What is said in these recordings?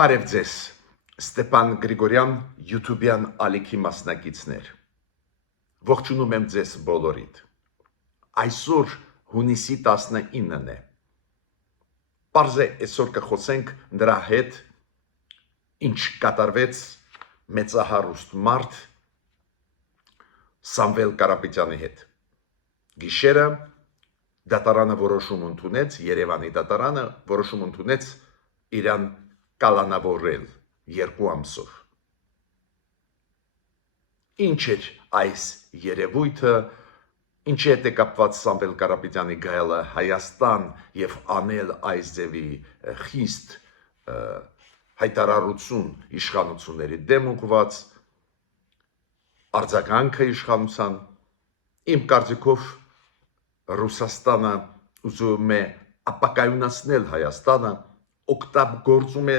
Բարև ձեզ, Ստեփան Գրիգորյան, YouTube-յան ալիքի մասնակիցներ։ Ողջունում եմ ձեզ բոլորիդ։ Այսօր հունիսի 19-ն է։ Պարզ է այսօր կխոսենք նրա հետ, ինչ կատարվեց մեծահարուստ մարդ Սամվել Կարապետյանի հետ։ Գիշերը դատարանը որոշում ընդունեց, Երևանի դատարանը որոշում ընդունեց իրան կալանավորել 2 ամսով։ Ինչ էր այս երևույթը, ինչի հետ է կապված Սամվել Կարապետյանի գայելը Հայաստան եւ անել այս ձևի խիստ հայտարարություն իշխանությունների դեմ ուղղված արձագանքը իշխանության, իմ կարծիքով Ռուսաստանը ուզում է ապակայունացնել Հայաստանը, օգտագործում է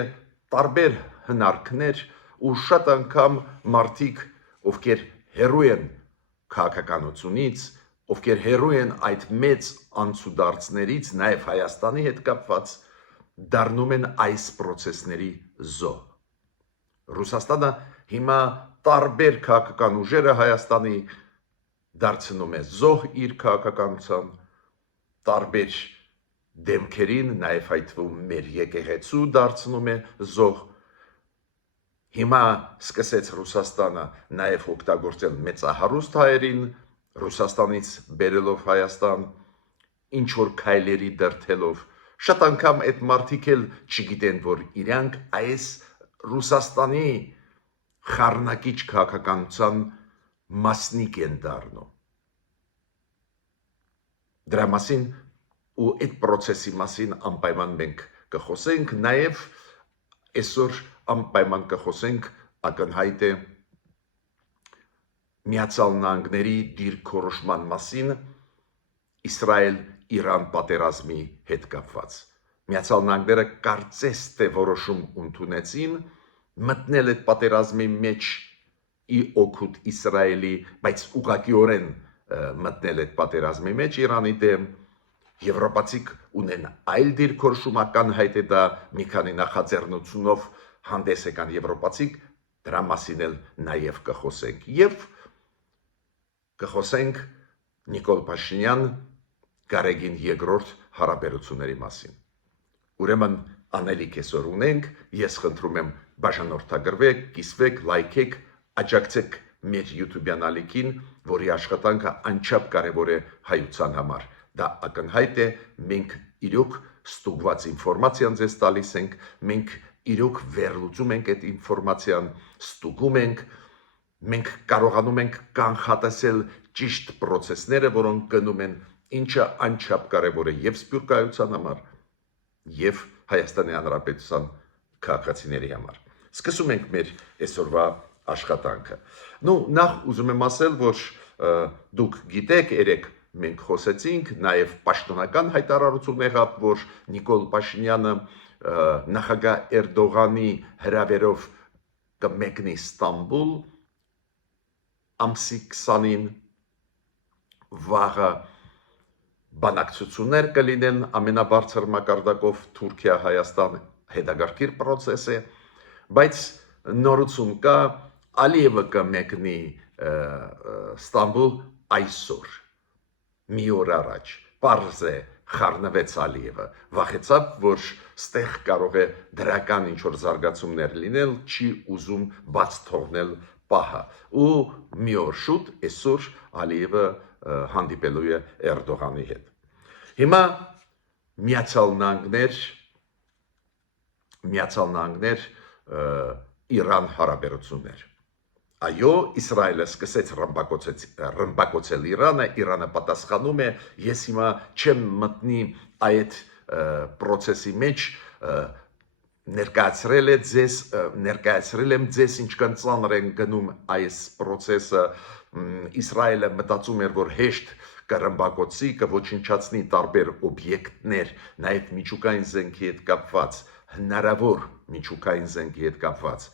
տարբեր հնարքներ ու շատ անգամ մարդիկ, ովքեր հեռու են քաղաքականությունից, ովքեր հեռու են այդ մեծ անցուդարձներից, նաև Հայաստանի հետ կապված, դառնում են այս process-ների զոհ։ Ռուսաստանը հիմա տարբեր քաղաքական ուժերը Հայաստանի դարձնում է զոհ իր քաղաքականության, տարբեր դեմքերին, նաև այդ մեր եկեղեցու դարձնում է զոհ։ Հիմա սկսեց Ռուսաստանը նաև օգտագործել մեծահարուստ հայերին, Ռուսաստանից բերելով Հայաստան, ինչ որ քայլերի դրդելով, շատ անգամ այդ մարդիկ էլ չգիտեն, որ իրանք այս Ռուսաստանի խառնակիչ քաղաքականության մասնիկ են դառնում։ Դրա մասին ու այդ process-ի մասին անպայման մենք կխոսենք, նաև այսօր անպայման կխոսենք ակնհայտ է Միացյալ Նահանգների դիրքորոշման մասին Իսրայել-Իրան պատերազմի հետ կապված։ Միացյալ Նահանգները կարծես թե որոշում ընդունեցին մտնել այդ պատերազմի մեջ ի օգուտ Իսրայելի, բայց ուղղակիորեն մտնել այդ պատերազմի մեջ Իրանի դեմ։ Եվրոպացիք ունեն այլ դիրքորոշումական հայտ է դա մի քանի նախաձեռնությունով հանդես եկան եվրոպացիք, դրա մասին էլ նաև կխոսենք։ Եվ կխոսենք Նիկոլ Փաշինյան Գարեգին II հարաբերությունների մասին։ Ուրեմն անելիք այսօր ունենք, ես խնդրում եմ բաժանորդագրվեք, կիսվեք, լայքեք, աջակցեք մեր YouTube-յան ալիքին, որի աշխատանքը անչափ կարևոր է հայության համար։ Դա ակնհայտ է, մենք իրոք ստուգված ինֆորմացիան ձեզ տալիս ենք, մենք իրոք վերլուծում ենք այդ ինֆորմացիան, ստուգում ենք, մենք կարողանում ենք կանխատեսել ճիշտ process-ները, որոնք գնում են, ինչը անչափ կարևոր է եւ սփյուռքայության համար, եւ Հայաստանի Հանրապետության քաղաքացիների համար։ Սկսում ենք մեր այսօրվա աշխատանքը։ Նախ ուզում եմ ասել, որ դուք գիտեք, երեք մենք խոսեցինք, նաև պաշտոնական հայտարարություն եղավ, որ Նիկոլ Փաշինյանը նախագահ Էրդողանի հրավերով կմեկնի Ստամբուլ ամսի 20-ին, վաղը բանակցություններ կլինեն ամենաբարձր մակարդակով Թուրքիա-Հայաստան հետագարկիր process է, բայց նորություն կա, Ալիևը կմեկնի Ստամբուլ այսօր, մի օր առաջ, պարզ է խառնվեց Ալիևը, վախեցավ, որ ստեղ կարող է դրական ինչ-որ զարգացումներ լինել, չի ուզում բաց թողնել պահը, ու մի օր շուտ այսօր Ալիևը հանդիպելու է Էրդողանի հետ։ Հիմա Միացյալ Նահանգներ Իրան հարաբերություններ։ Այո, Իսրայելը սկսեց ռմբակոծել Իրանը, Իրանը պատասխանում է, ես հիմա չեմ մտնի այդ process-ի մեջ, ներկայացրել եմ ձեզ ինչքան ծանր են գնում այս process-ը, Իսրայելը մտածում էր, որ հեշտ կռմբակոծի, կոչնչացնի տարբեր օբյեկտներ, նաև միջուկային զենքի հետ կապված, հնարավոր միջուկային զենքի հետ կապված,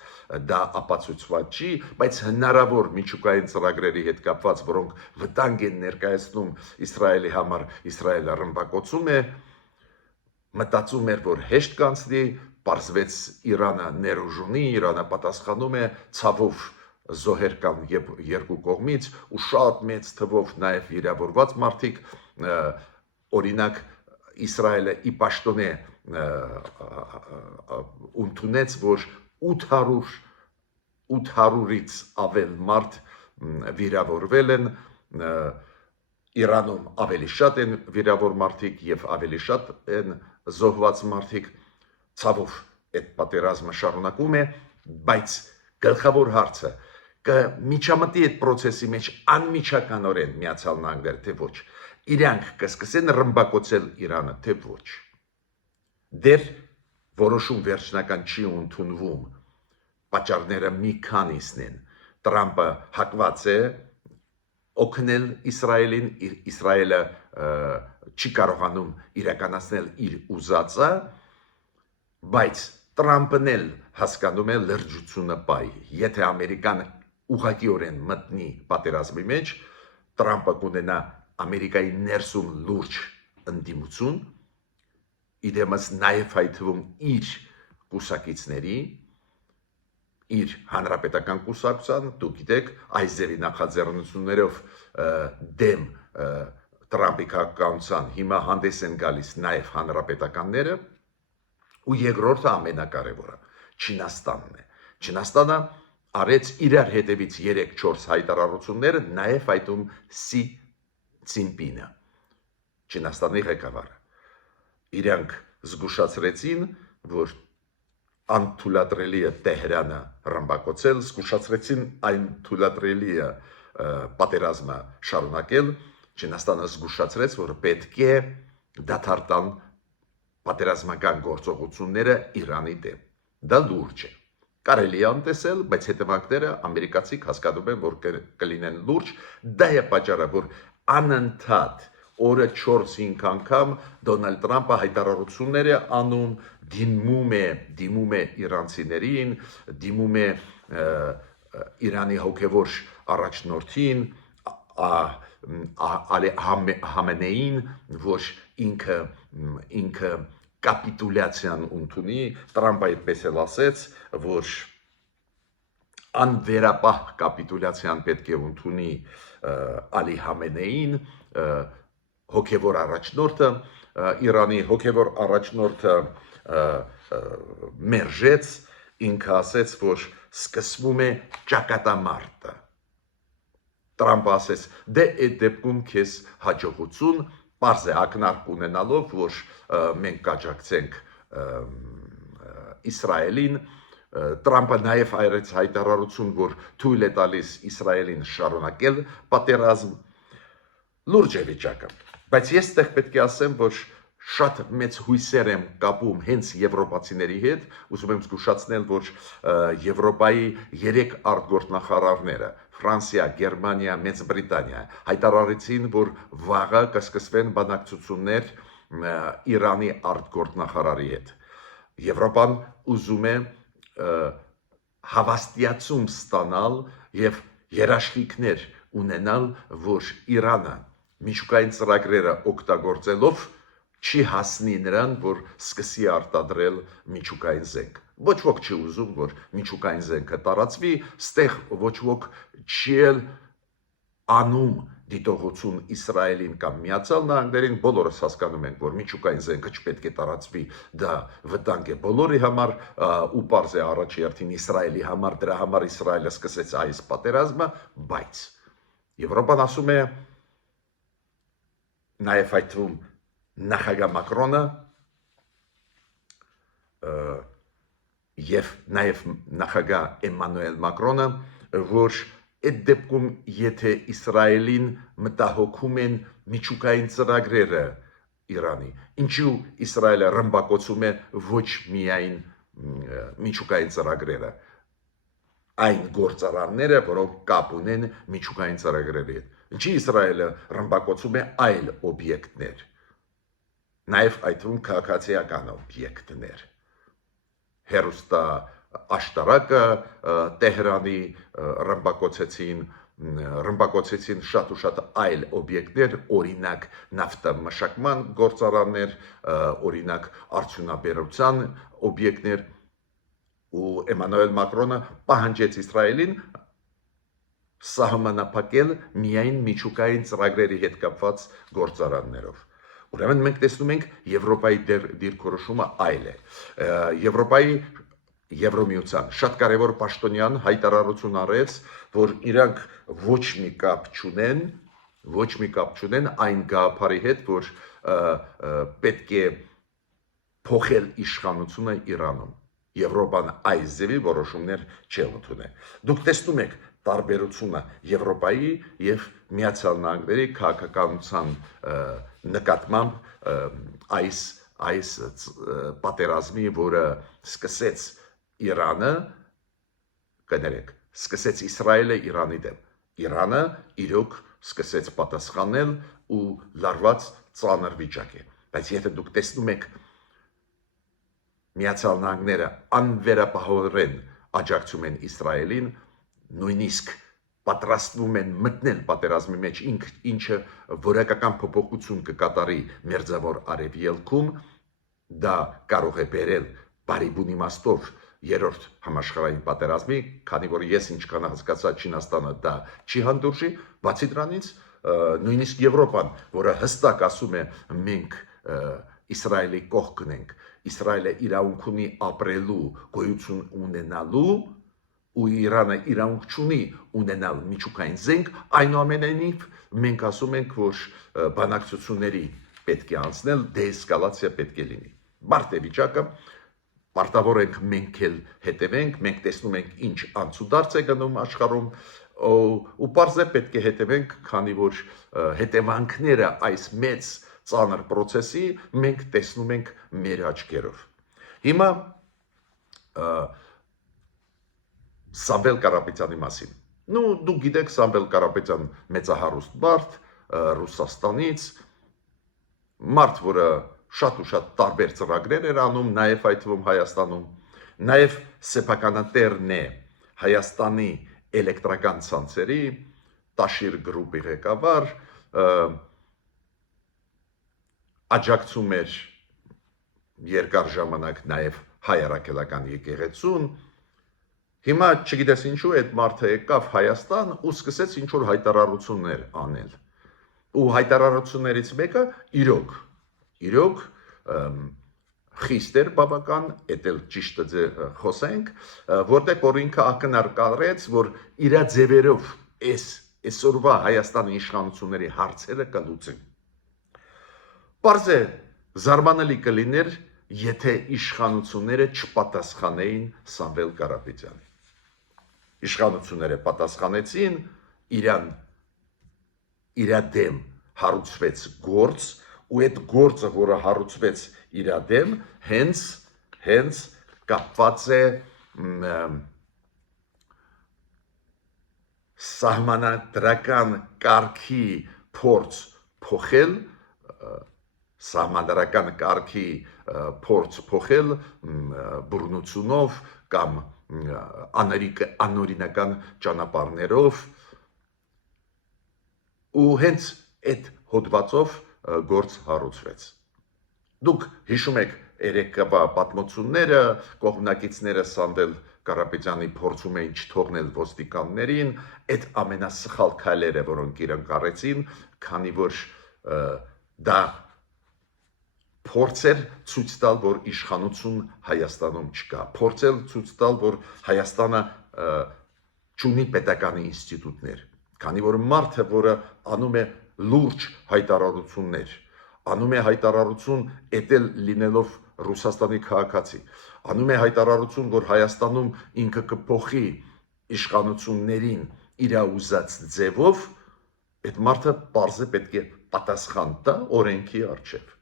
դա ապացուցված չի, բայց հնարավոր միջուկային ծրագրերի հետ կապված, որոնք վտանգ են ներկայացնում Իսրայելի համար, Իսրայելը ռմբակոծում է, մտածում էր, որ հեշտ կանցնի, պարզվեց Իրանը ներուժ ունի, Իրանը պատասխանում է ցավով զոհեր կան երկու կողմից ու շատ մեծ թվով նաև վիրավորված մարդիկ, օրինակ Իսրայելը ի պաշտոնե ընդունեց, որ 800-ից ավել մարդ վիրավորվել են, Իրանում ավելի շատ են վիրավոր մարդիկ եւ ավելի շատ են զոհված մարդիկ, ցավով այդ պատերազմը շարունակում է, բայց գլխավոր հարցը կմիջամտի այդ process-ի մեջ անմիջականորեն Միացյալ Նահանգները թե ոչ, իրանք կսկսեն ռմբակոծել Իրանը թե ոչ։ Դեռ որոշում վերջնական չի ընդունվում, պատճառները մի քանիսն են։ Տրամպը հակված է օգնել Իսրայելին, Իսրայելը չի կարողանում իրականացնել իր ուզածը, բայց Տրամպն էլ հասկանում է լրջությունը բայ։ Եթե Ամերիկան ուղղակիորեն մտնի պատերազմի մեջ, Տրամպը կունենա Ամերիկայի ներսում լուրջ ընդդիմություն, իդեմս նաև հայթվում իր կուսակիցների, իր հանրապետական կուսակցության, դուք գիտեք, այս ձևի նախաձեռնություններով դեմ Տրամպի քաղաքականության հիմա հանդես են գալիս նաև հանրապետականները, ու երկրորդը ամենակարևորը Չինաստանն է։ Չինաստանը արեց իրար հետևից 3-4 հայտարարությունները, նաև այդում Սի Ցինպինը, Չինաստանի ղեկավարը։ Իրանք զգուշացրեցին, որ անթույլատրելի է Տեհրանը ռմբակոծել, զգուշացրեցին այն թույլատրելի է պատերազմը շարունակել, Չինաստանը զգուշացրեց, որ պետք է դադարան պատերազմական գործողությունները Իրանի դեմ։ Դա լուրջ է։ Կարելի է անտեսել, բայց հետևանքները ամերիկացիք հասկանում են, որ կլինեն լուրջ, դա է պատճառը, որ անընդհատ օրը 4-5 անգամ Դոնալդ Տրամպը հայտարարություններ է անում, դիմում է իրանցիներին, դիմում է Իրանի հոգևոր առաջնորդին, Համենեին, որ ինքը կապիտուլյացիան ընդունի, Տրամպը այդպես էլ ասեց, որ անվերապահ կապիտուլյացիան պետք է ընդունի Ալի Համենեին, հոգևոր առաջնորդը, Իրանի հոգևոր առաջնորդը մերժեց, ինքը ասեց, որ սկսվում է ճակատամարտը։ Տրամպը ասեց, դե այդ դեպքում քեզ հաջողություն, պարզ է ակնարկ ունենալով, որ մենք կաջակցենք Իսրայելին, Տրամպը նաև այրեց հայտարարություն, որ թույլ է տալիս Իսրայելին շարունակել պատերազմ, լուրջ է վիճակը, բայց ես տեղ պետք է ասեմ, որ շատ մեծ հույսեր եմ կապում հենց եվրոպացիների հետ, ուզում եմ զգուշացնել, որ Եվրոպայի 3 արտգործնախարարները, Ֆրանսիա, Գերմանիա, Մեծ Բրիտանիա, հայտարարեցին, որ վաղը կսկսվեն բանակցություններ Իրանի արտգործնախարարի հետ։ Եվրոպան ուզում է հավաստիացում ստանալ եւ երաշխիքներ ունենալ, որ Իրանը միջուկային ծրագրերը օգտագործելով չի հասնի նրան, որ սկսի արտադրել միջուկային զենք։ Ոչ ոք չի ուզում, որ միջուկային զենքը տարածվի, ստեղ ոչ ոք չի անում դիտողություն Իսրայելին կամ Միացյալ Նահանգներին, բոլորս հասկանում ենք, որ միջուկային զենքը չպետք է տարածվի, դա վտանգ է բոլորի համար, ու պարզ է առաջին Իսրայելի համար, դրա համար Իսրայելը սկսեց այս պատերազմը, բայց Եվրոպան ասում է, նաև այդ թվում նախագահ Մակրոնը եւ նաև նախագահ Էմանուել Մակրոնը, որ այդ դեպքում եթե Իսրայելին մտահոգում են միջուկային ծրագրերը Իրանի, ինչու Իսրայելը ռմբակոծում է ոչ միայն միջուկային ծրագրերը, այն գործարանները, որոնք կապ ունեն միջուկային ծրագրերի հետ։ Ինչի Իսրայելը ռմբակոծում է այլ օբյեկտներ, նաև այդ թվում քաղաքացիական օբյեկտներ։ Հերոստա աշտարակը Տեհրանի ռմբակոծեցին, ռմբակոծեցին շատ ու շատ այլ օբյեկտներ, օրինակ նավթամշակման գործարաններ, օրինակ արդյունաբերության օբյեկտներ, ու Էմանուել Մակրոնը պահանջեց Իսրայելին սահմանափակել միայն միջուկային ծրագրերի հետ կապված գործարաններով։ Ուրեմն մենք տեսնում ենք Եվրոպայի դիրքորոշումը այլ է։ Եվրոմիության շատ կարևոր պաշտոնյան հայտարարություն արեց, որ իրանք ոչ մի կապ չունեն այն գաղափարի հետ, որ պետք է փոխել իշխանությունը Իրանում։ Եվրոպան այս ձևի որոշումներ չի ընդունել։ Դուք տեսնում եք տարբերությունը Եվրոպայի եւ Միացյալ Նահանգների քաղաքականության նկատմամբ այս պատերազմի, որը սկսեց Իրանը, կներեք, սկսեց Իսրայելը Իրանի դեմ։ Իրանը իրոք սկսեց պատասխանել ու լարված ծանր վիճակ է։ Բայց եթե դուք տեսնում եք Միացյալ Նահանգները անվերապահորեն աջակցում են Իսրայելին, նույնիսկ պատրաստվում են մտնել պատերազմի մեջ, ինչը որակական փոփոխություն կկատարի Մերձավոր Արևելքում, դա կարող է բերել բարիբուն իմաստով երրորդ համաշխարհային պատերազմի, քանի որ ես ինչքան հասկացա Չինաստանը դա չի հանդուրժի, բացի դրանից նույնիսկ Եվրոպան, որը հստակ ասում է մենք Իսրայելի կողքն ենք, Իսրայելը իրավունք ունի ապրելու, գոյություն ունենալու, ու Իրանը իրավունք չունի ունենալ միջուկային զենք, այնուամենայնիվ մենք ասում ենք, որ բանակցությունների պետք է անցնել, դեէսկալացիա պետք է լինի։ Բարդ է վիճակը, պարտավոր ենք մենք էլ հետևենք, մենք տեսնում ենք ինչ անցուդարձ է գնում աշխարհում, ու պարզ է պետք է հետևենք, քանի որ հետևանքները այս մեծ ծանր process-ի մենք տեսնում ենք մեր աչքերով։ Հիմա Սամվել Կարապետյանի մասին։ Դուք գիտեք Սամվել Կարապետյան մեծահարուստ մարդ, Ռուսաստանից, մարդ, որը շատ ու շատ տարբեր ծրագրեր էր անում, նաև այդ թվում Հայաստանում, նաև սեփականատերն է Հայաստանի էլեկտրական ցանցերի, Տաշիր գրուպի ղեկավար, աջակցում էր երկար ժամանակ նաև հայ առաքելական եկեղեցուն։ Հիմա չգիտես ինչու այդ մարդը եկավ Հայաստան ու սկսեց ինչ-որ հայտարարություններ անել։ Ու հայտարարություններից մեկը իրոք խիստ էր բավական, էդ էլ ճիշտը խոսենք, որտեղ որ ինքը ակնարկարեց, որ իր ձևերով այսօրվա Հայաստանի իշխանությունների հարցերը կլուծի։ Պարզ է, զարմանալի կլիներ, եթե իշխանությունները չպատասխանեին Սամվել Կարապետյանին։ Իշխանությունները պատասխանեցին, իր դեմ հարուցվեց գործ, ու այդ գործը, որը հարուցվեց իր դեմ, հենց կապված է սահմանադրական կարգի փորձ փոխել, բռնությունով կամ անօրինական ճանապարհներով, ու հենց այդ հոդվածով գործ հարուցվեց։ Դուք հիշում եք երեկվա պատմությունները, կողմնակիցները Սամվել Կարապետյանի փորձում էին չթողնել ոստիկաններին, այդ ամենասխալ քայլերը, որոնք իրենք արեցին, քանի որ դա փորձեր ցույց տալ, որ իշխանություն Հայաստանում չկա, փորձել ցույց տալ, որ Հայաստանը չունի պետական ինստիտուտներ, քանի որ մարդը, որը անում է լուրջ հայտարարություններ, անում է հայտարարություն էտել լինելով Ռուսաստանի քաղաքացի, անում է հայտարարություն, որ Հայաստանում ինքը կփոխի իշխանություններին իր ուզած ձևով, այդ մարդը պարզ է պետք է պատասխան տա օրենքի առջև։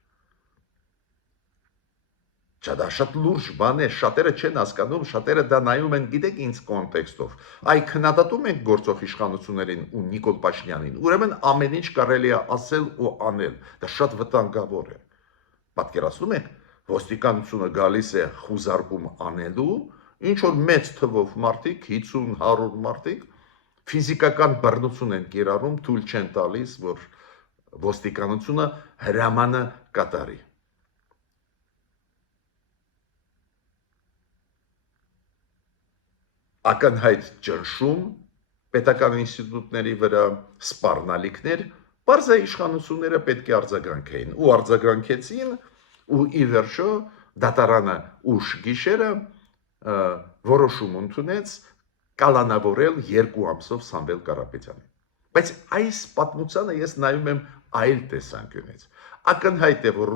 Դա շատ լուրջ բան է, շատերը չեն հասկանում, շատերը դա նայում են, գիտեք ինչ կոնտեքստով։ Այ քննադատում ենք գործող իշխանություններին ու Նիկոլ Փաշինյանին, ուրեմն ամեն ինչ կարելի է ասել ու անել, դա շատ վտանգավոր է։ Պատկերացնում եք, ոստիկանությունը գալիս է խուզարկում անելու, ինչ որ մեծ թվով մարդիկ, 50-100 մարդիկ, Ֆիզիկական բռնություն են կիրառում, թույլ չեն տալիս, որ ոստիկանությունը հրամանը կատարի։ Ակնհայտ ճնշում պետական ինստիտուտների վրա, սպառնալիքներ, բարձր իշխանությունները պետք է արձագանքեին ու արձագանքեցին ու ի վերջո դատարանը ուշ գիշերը որոշում ընդունեց կալանավորել 2 ամսով Սամվել Կարապետյանին։ Բայց այս պատմությանը ես նայում եմ այլ տեսանկյունից։ Ակնհայտ է, որ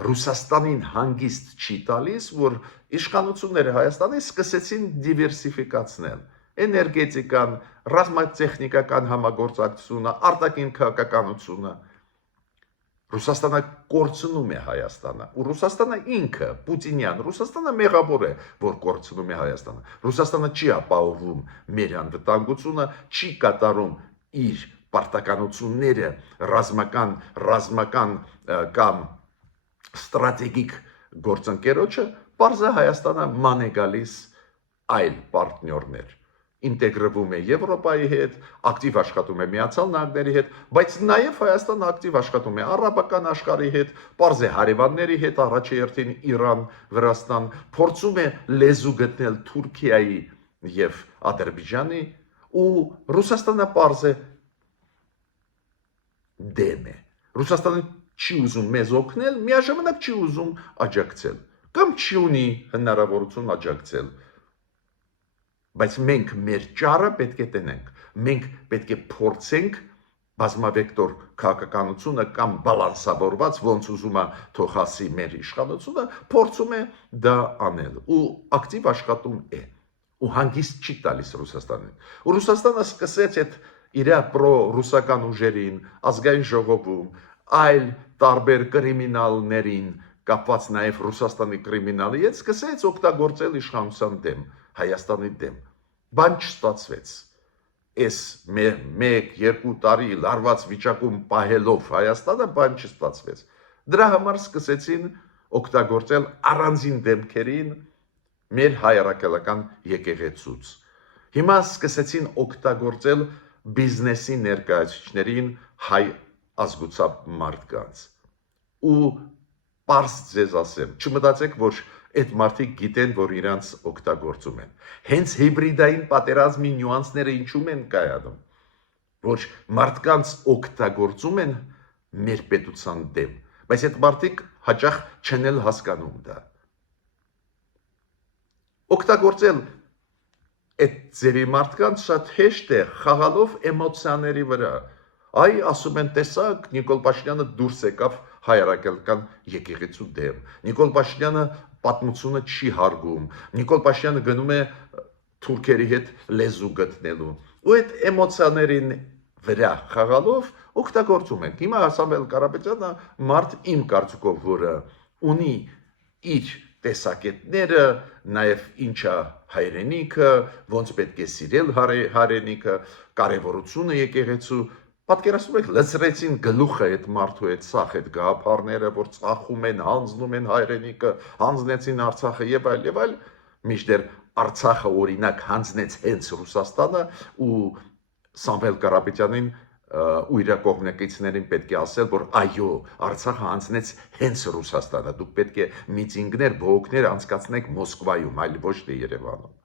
Ռուսաստանին հանգիստ չի տալիս, որ իշխանությունները Հայաստանի սկսեցին դիվերսիֆիկացնել էներգետիկան, ռազմատեխնիկական համագործակցությունը, արտաքին քաղաքականությունը։ Ռուսաստանը կորցնում է Հայաստանը, ու Ռուսաստանը ինքը, Պուտինյան, Ռուսաստանը մեղավոր է, որ կորցնում է Հայաստանը։ Ռուսաստանը չի ապահովում մեր անվտանգությունը, չի կատարում իր պարտականությունները ռազմական կամ ստրատեգիկ գործընկերոջը, բարձր Հայաստանը ման է գալիս այլ պարտներներ, ինտեգրվում է Եվրոպայի հետ, ակտիվ աշխատում է Միացյալ Նահանգների հետ, բայց նաև Հայաստանը ակտիվ աշխատում է արաբական աշխարհի հետ, բարձր է հարևանների հետ, առաջերտին Իրան, Վրաստան, փորձում է լեզու գտնել Թուրքիայի եւ Ադրբեջանի, ու Ռուսաստանը բարձր դեմ է։ Ռուսաստանը չի ուզում մեզ օգնել, միաժամանակ չի ուզում աջակցել, կամ չի ունի հնարավորություն աջակցել։ Բայց մենք մեր ճառը պետք է տնենք, մենք պետք է փորձենք բազմավեկտոր քաղաքականությունը կամ բալանսավորված, ոնց ուզում է թող ասի մեր իշխանությունը, փորձում է դա անել ու ակտիվ աշխատում է ու հանգիստ չի տալիս Ռուսաստանին։ Ու Ռուսաստանը սկսեց այդ իր պրո-ռուսական ուժերին, ազգային ժողովում, այլ տարբեր կրիմինալներին, կապված նաև Ռուսաստանի կրիմինալի հետ, սկսեց օգտագործել իշխանության դեմ, Հայաստանի դեմ։ Բան չստացվեց։ Այս 1-2 տարի լարված վիճակում պահելով Հայաստանը բան չստացվեց։ Դրա համար սկսեցին օգտագործել առանձին դեմքերին մեր հայրաքելական եկեղեցուց։ Հիմա սկսեցին օգտագործել բիզնեսի ներկայացուցիչներին հայ ազգությամբ մարդկանց։ Ու պարզ ձեզ ասեմ, չմտածեք, որ այդ մարդիկ գիտեն, որ իրանց օգտագործում են։ Հենց հիբրիդային պատերազմի նյուանսները ինչու են կայանում, որ մարդկանց օգտագործում են մեր պետության դեմ, բայց այդ մարդիկ հաճախ չեն էլ հասկանում դա։ Օգտագործել այդ ձևի մարդկանց շատ հեշտ է խաղալով էմոցիաների վրա։ Այ ասում են, տեսակ, Նիկոլ Փաշինյանը դուրս եկավ հայրաքելական եկեղեցու դեմ։ Նիկոլ Փաշինյանը պատմությունը չի հարգում։ Նիկոլ Փաշինյանը գնում է թուրքերի հետ լեզու գտնելու։ Ու այդ էմոցիաներին վրա խաղալով օգտագործում են։ Հիմա Սամվել Կարապետյանը մարդ իմ կարծիքով, որը ունի իր տեսակետները, նաև ինչա հայրենիքը, ոնց պետք է սիրել հայրենիքը, կարևորությունը եկեղեցու, պատկերացնում եք, լցրեցին գլուխը այդ մարդու այդ սախ այդ գաղափարները, որ ծախում են, հանձնում են հայրենիքը, հանձնեցին Արցախը եւ այլ, մինչդեռ Արցախը օրինակ հանձնեց հենց Ռուսաստանը ու Սամվել Կարապետյանին ու իր կողմնակիցներին պետք է ասել, որ այո, Արցախը հանձնեց հենց Ռուսաստանը, դուք պետք է միտինգներ, բողոքներ անցկացնեք Մոսկվայում, այլ ոչ թե Երևանում։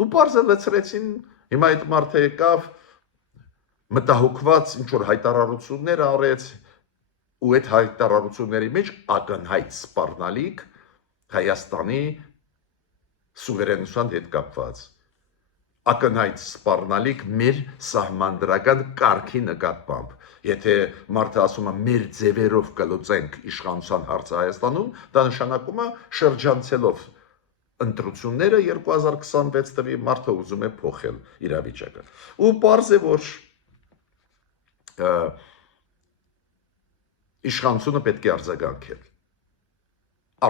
Ու բարձր լցրեցին, հիմա այդ մարդը եկավ, մտահոգված ինչ-որ հայտարարություններ արեց, ու այդ հայտարարությունների մեջ ակնհայտ սպառնալիք Հայաստանի սուվերենության հետ կապված, ակնհայտ սպառնալիք մեր սահմանադրական կարգի նկատմամբ։ Եթե մարդը ասում է մեր ձևերով կլուծենք իշխանության հարցը Հայաստանում, դա նշանակում է շրջանցելով ընտրությունները 2026 թվականի մարդը ուզում է փոխել իրավիճակը։ Ու պարզ է, որ իշխանությունը պետք է արձագանքել։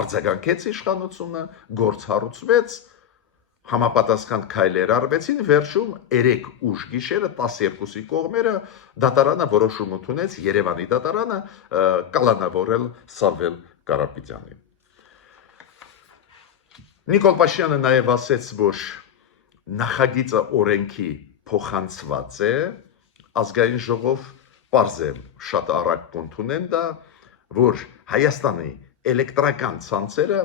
Արձագանքեց իշխանությունը, գործ հարուցվեց, համապատասխան քայլեր արվեցին, վերջում 3 ուշ գիշերը 12-ի կողմերը դատարանը որոշում ընդունեց, Երևանի դատարանը կալանավորել Սամվել Կարապետյանին։ Նիկոլ Փաշինյանը նաև ասեց, որ նախագիծը օրենքի փոխանցված է ազգային ժողով պարզ է շատ արագ կընդունեն դա, որ Հայաստանի էլեկտրական ցանցերը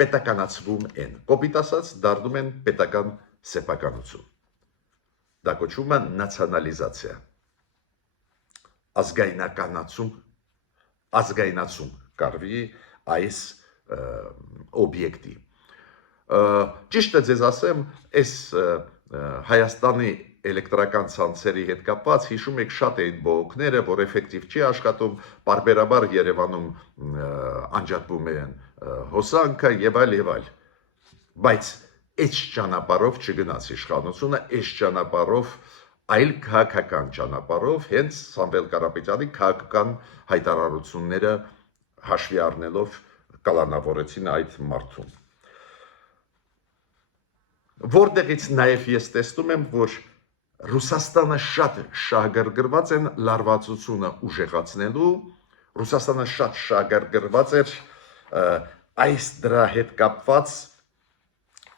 պետականացվում են, կոպիտ ասած դառնում են պետական սեփականություն։ Դա կոչվում է նացիոնալիզացիա, ազգայնացում կարվի այս օբյեկտի։ Ճիշտ է ձեզ ասեմ, այս Հայաստանի էլեկտրական ցանցերի հետ կապված հիշում եք շատ էին բողոքները, որ էֆեկտիվ չի աշխատում, պարբերաբար Երևանում անջատվում են հոսանքը եւ այլ, բայց այս ճանապարհով չգնաց իշխանությունը, այս ճանապարհով այլ քաղաքական ճանապարհով հենց Սամվել Կարապետյանի քաղաքական հայտարարությունները հաշվի առնելով կալանավորեցին այդ մարդուն։ Որտեղից նաև ես տեսնում եմ, որ Ռուսաստանը շատ շահագրգռված են լարվածությունը ուժեղացնելու, Ռուսաստանը շատ շահագրգռված էր այս դրա հետ կապված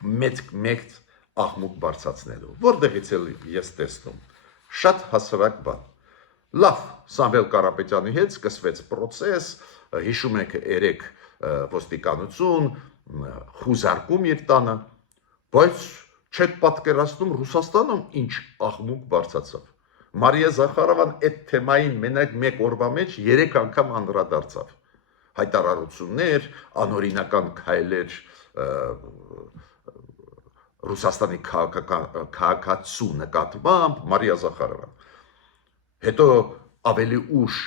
մեծ աղմուկ բարձրացնելու։ Որտեղից էլ ես տեսնում, շատ հասարակ բան։ Լավ, Սամվել Կարապետյանի հետ սկսվեց process, հիշում եք երեք ոստիկանություն, խուզարկում իր տանը, բայց չեք պատկերացնում Ռուսաստանում ինչ աղմուկ բարձրացավ։ Մարիա Զախարովան այդ թեմային մենակ մեկ օրվա մեջ 3 անգամ անդրադարձավ։ Հայտարարություններ, անօրինական քայլեր Ռուսաստանի քաղաքացու նկատմամբ Մարիա Զախարովան։ Հետո ավելի ուշ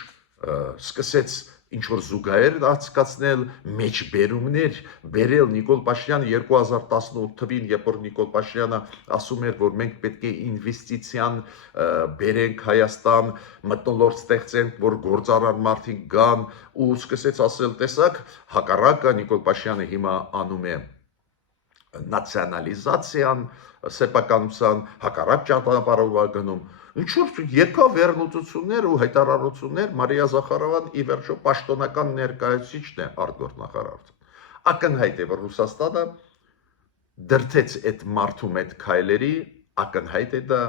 սկսեց ինչ-որ զուգահեռ անցկացնել մեջբերումներ, բերել Նիկոլ Փաշինյանը 2018 թվին, երբ որ Նիկոլ Փաշինյանը ասում էր, որ մենք պետք է ինվեստիցիան բերենք Հայաստան, մթնոլորտ ստեղծենք, որ գործարար մարդիկ գան, ու սկսեց ասել, տեսակ, հակառակը Նիկոլ Փաշինյանը հիմա անում է նացիոնալիզացիան, սեփականության հակառակ ճանապարհով գնում։ Ինչ-որ եկավ վերլուծություններ ու հայտարարություններ, Մարիա Զախարովան ի վերջո պաշտոնական ներկայացուցիչն է արտգործնախարարության։ Ակնհայտ է, որ Ռուսաստանը դրթեց այդ մարդու այդ քայլերի, ակնհայտ է դա,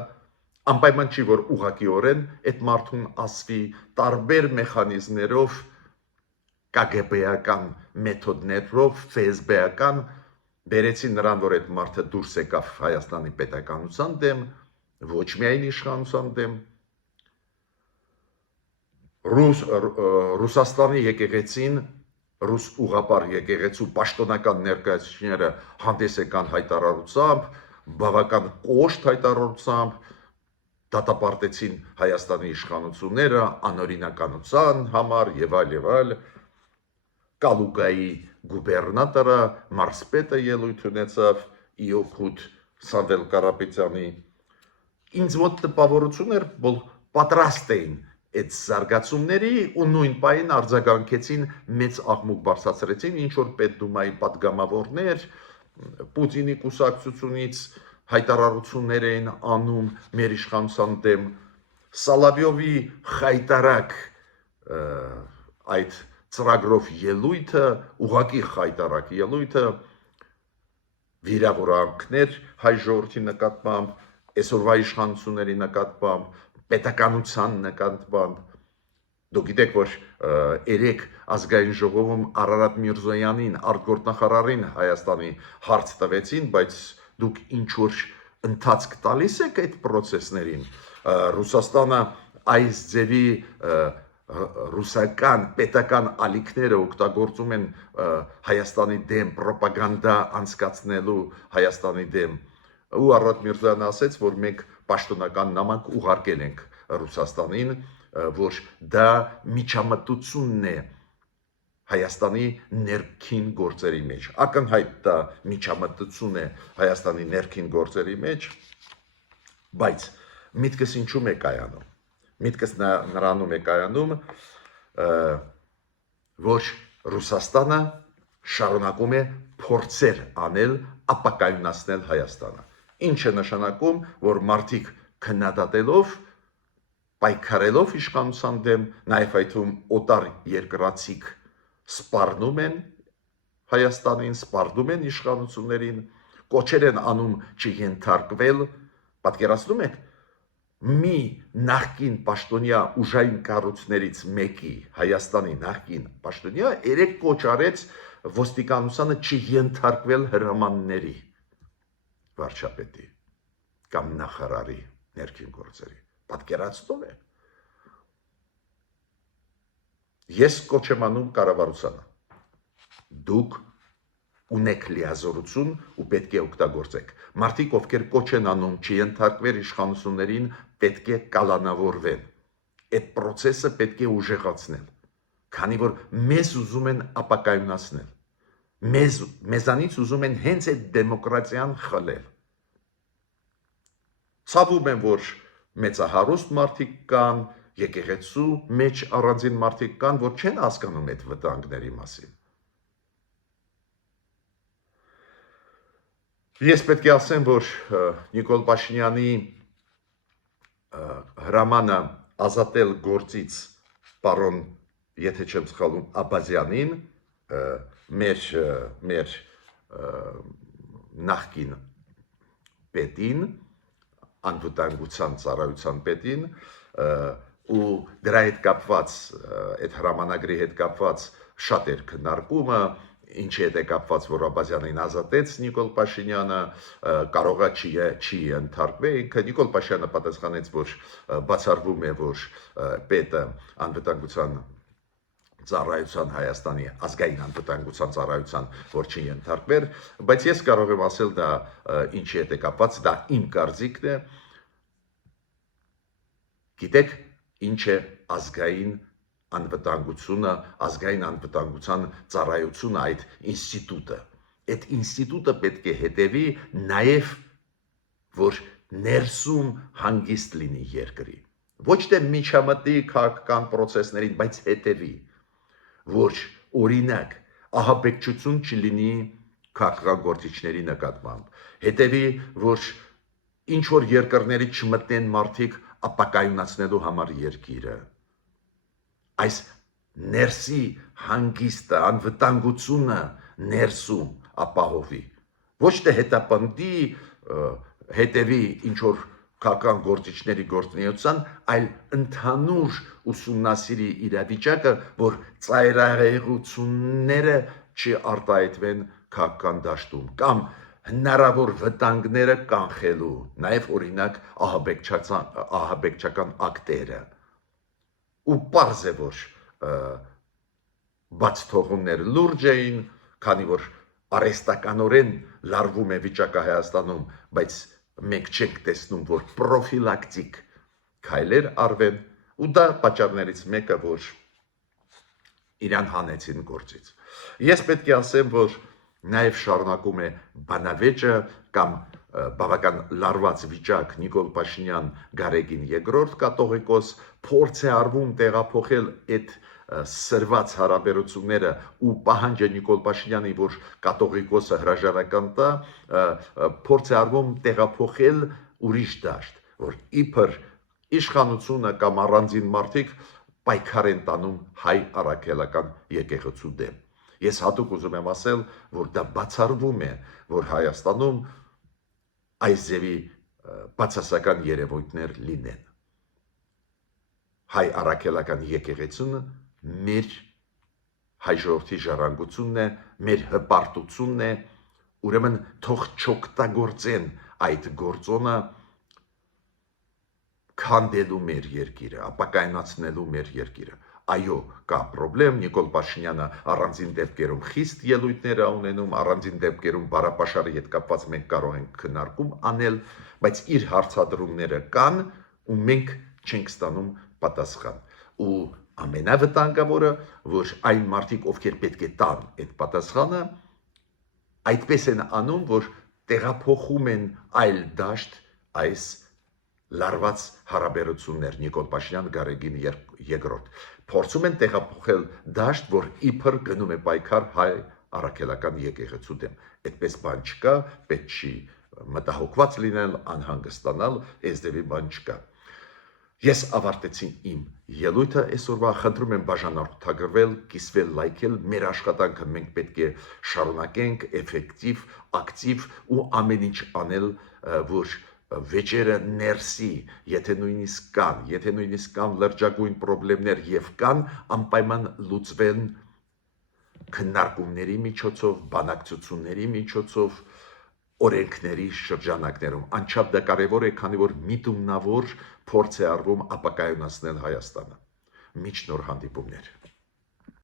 անպայման չի, որ ուղղակիորեն այդ մարդուն ասվի տարբեր մեխանիզմներով, KGB-ական մեթոդներով, ՖՍԲ-ական բերեցին նրան, որ այդ մարդը դուրս եկավ Հայաստանի պետականության դեմ, ոչ միայն իշխանության դեմ, Ռուսաստանի եկեղեցին, ռուս ուղղապար եկեղեցու պաշտոնական ներկայացուցիչները հանդես եկան հայտարարությամբ, բավական կոշտ հայտարարությամբ, դատապարտեցին Հայաստանի իշխանությունները անօրինականության համար եւ այլ, Կալուգայի գուբերնատորը մարզպետը ելույթ ունեցավ իօգուտ Սամվել Կարապետյանի։ Ինձ մոտ տպավորություն էր, որ պատրաստ էին այդ զարգացումների ու նույն պահին արձագանքեցին, մեծ աղմուկ բարձրացրեցին, ինչ որ Պետդումայի պատգամավորներ Պուտինի կուսակցությունից հայտարարություններ էին անում մեր իշխանության դեմ, Սալավյովի խայտարակ այդ ծրագրով ելույթը, ուղղակի խայտարակ ելույթը, վիրավորանքներ հայ ժողովրդի նկատմամբ, այսօրվա իշխանությունների նկատմամբ, պետականության նկատմամբ։ Դուք գիտեք, որ երեք ազգային ժողովում Արարատ Միրզոյանին, արտգործնախարարին Հայաստանի հարց տվեցին, բայց դուք ինչ-որ ընթացք տալիս եք այդ process-ներին։ Ռուսաստանը այս ձևի ռուսական պետական ալիքները օգտագործում են Հայաստանի դեմ ռոպագանդա անցկացնելու Հայաստանի դեմ, ու Արարատ Միրզոյանը ասեց, որ մենք պաշտոնական նամակ ուղարկել ենք Ռուսաստանին, որ դա միջամտությունն է Հայաստանի ներքին գործերի մեջ, ակնհայտ դա միջամտություն է Հայաստանի ներքին գործերի մեջ, բայց միտքս ինչու՞մ է կայանում։ Միտքս նրանում է կայանում, որ Ռուսաստանը շարունակում է փորձեր անել ապակայունացնել Հայաստանը։ Ինչ է նշանակում, որ մարդիկ քննադատելով, պայքարելով իշխանության դեմ, նաև այդում օտար երկրացիք սպառնում են Հայաստանին, սպառնում են իշխանություններին, կոչեր են անում չենթարկվել, պատկերացնում եք, մի նախկին պաշտոնյա ուժային կառույցներից մեկի, Հայաստանի նախկին պաշտոնյա, 3 կոչ արեց ոստիկանությանը չենթարկվել հրամանների վարչապետի կամ նախարարի ներքին գործերի։ Պատկերացնում եք։ Ես կոչ եմ անում կառավարությանը։ Դուք ունեք լիազորություն ու պետք է օգտագործեք։ Մարդիկ, ովքեր կոչ են անում չենթարկվել իշխանություններին, պետք է կալանավորվեն։ Այդ process-ը պետք է ուժեղացնել, քանի որ մեզ ուզում են ապակայունացնել։ Մեզանից ուզում են հենց այդ դեմոկրատիան խլել։ Ցավում եմ, որ մեծահարուստ մարդիկ կան, եկեղեցու մեջ առանձին մարդիկ կան, որ չեն հասկանում այդ վտանգների մասին։ Ես պետք է ասեմ, որ Նիկոլ Փաշինյանի հրամանը ազատել գործից պարոն, եթե չեմ սխալվում, Աբազյանին, մեր նախկին պետին, անվտանգության ծառայության պետին, ու դրա հետ կապված, այդ հրամանագրի հետ կապված շատ էր քննարկումը, ինչի հետ է կապված, որ Աբազյանին ազատեց Նիկոլ Փաշինյանը, կարողա չի ենթարկվել, ինքը Նիկոլ Փաշինյանը պատասխանեց, որ բացառվում է, որ պետը անվտանգության ծառայության Հայաստանի ազգային անվտանգության ծառայության, որ չի ենթարկվեր, բայց ես կարող եմ ասել դա ինչի հետ է կապված, դա իմ կարծիքն է, գիտեք, ինչ է ազգային անվտանգությունը, ազգային անվտանգության ծառայությունը, այդ ինստիտուտը։ Այդ ինստիտուտը պետք է հետևի նաև, որ ներսում հանգիստ լինի երկրի։ Ոչ թե միջամտի քաղաքական process-ներին, բայց հետևի, որ օրինակ ահաբեկչություն չլինի քաղաքական գործիչների նկատմամբ։ Հետևի, որ ինչ որ երկրների չմտնեն մարդիկ ապակայունացնելու համար երկիրը։ Այս ներսի հանգիստը, անվտանգությունը ներսում ապահովի։ Ոչ թե հետապնդի, հետևի ինչ որ քաղաքական գործիչների գործունեության, այլ ընդհանուր ուսումնասիրի իրավիճակը, որ ծայրահեղությունները չարտահայտվեն քաղաքական դաշտում, կամ հնարավոր վտանգները կանխելու, նաև օրինակ ահաբեկչական ակտերը։ Ու պարզ է, որ բաց թողումներ լուրջ էին, քանի որ արհեստականորեն լարվում է վիճակը Հայաստանում, բայց մենք չենք տեսնում, որ պրոֆիլակտիկ քայլեր արվեն, ու դա պատճառներից մեկը, որ իրան հանեցին գործից։ Ես պետք է ասեմ, որ նաև շարունակում է բանավեճը կամ բավական լարված վիճակ Նիկոլ Փաշինյան Գարեգին II կաթողիկոս, փորձ է արվում տեղափոխել այդ սրված հարաբերությունները ու պահանջը Նիկոլ Փաշինյանի, որ կաթողիկոսը հրաժարական տա, փորձ է արվում տեղափոխել ուրիշ դաշտ, որ իբր իշխանությունը կամ առանձին մարդիկ պայքար են տանում հայ առաքելական եկեղեցու դեմ։ Ես հատուկ ուզում եմ ասել, որ դա բացառվում է, որ Հայաստանում այս ձևի բացասական երևույթներ լինեն։ Հայ առաքելական եկեղեցուն մեր հայ ժողովրդի ժառանգությունն է, մեր հպարտությունն է, ուրեմն թող չօգտագործեն այդ գործոնը քանդելու մեր երկիրը, ապակայունացնելու մեր երկիրը։ Այո, կա պրոբլեմ, Նիկոլ Փաշինյանը առանձին դեպքերում խիստ ելույթներ է ունենում, առանձին դեպքերում բարապաշարի հետ կապված մենք կարող ենք քննարկում անել, բայց իր հարցադրումները կան ու մենք չենք ստանում պատասխան։ Ու ամենավտանգավորը, որ այն մարդիկ, ովքեր պետք է տան այդ պատասխանը, այդպես են անում, որ տեղափոխում են այլ դաշտ այս լարված հարաբերություններ Նիկոլ Փաշինյան Գարեգին II, փորձում են տեղափոխել դաշտ, որ իբր գնում է պայքար հայ առաքելական եկեղեցու դեմ։ Այդպես բան չկա, պետք չի մտահոգված լինել, անհանգստանալ, այս դեպի բան չկա։ Ես ավարտեցի իմ ելույթը այսօրվա, խնդրում եմ բաժանորդագրվել, կիսվել, լայքել, մեր աշխատանքը մենք պետք է շարունակենք էֆեկտիվ, ակտիվ ու ամեն ինչ անել, որ վեճերը ներսի, եթե նույնիսկ կան լրջագույն խնդիրներ եւ կան, անպայման լուծվեն քննարկումների միջոցով, բանակցությունների միջոցով, օրենքների շրջանակներում։ Անչափ դա կարևոր է, քանի որ միտումնավոր փորձ է արվում ապակայունացնել Հայաստանը։ Մինչ նոր հանդիպումներ։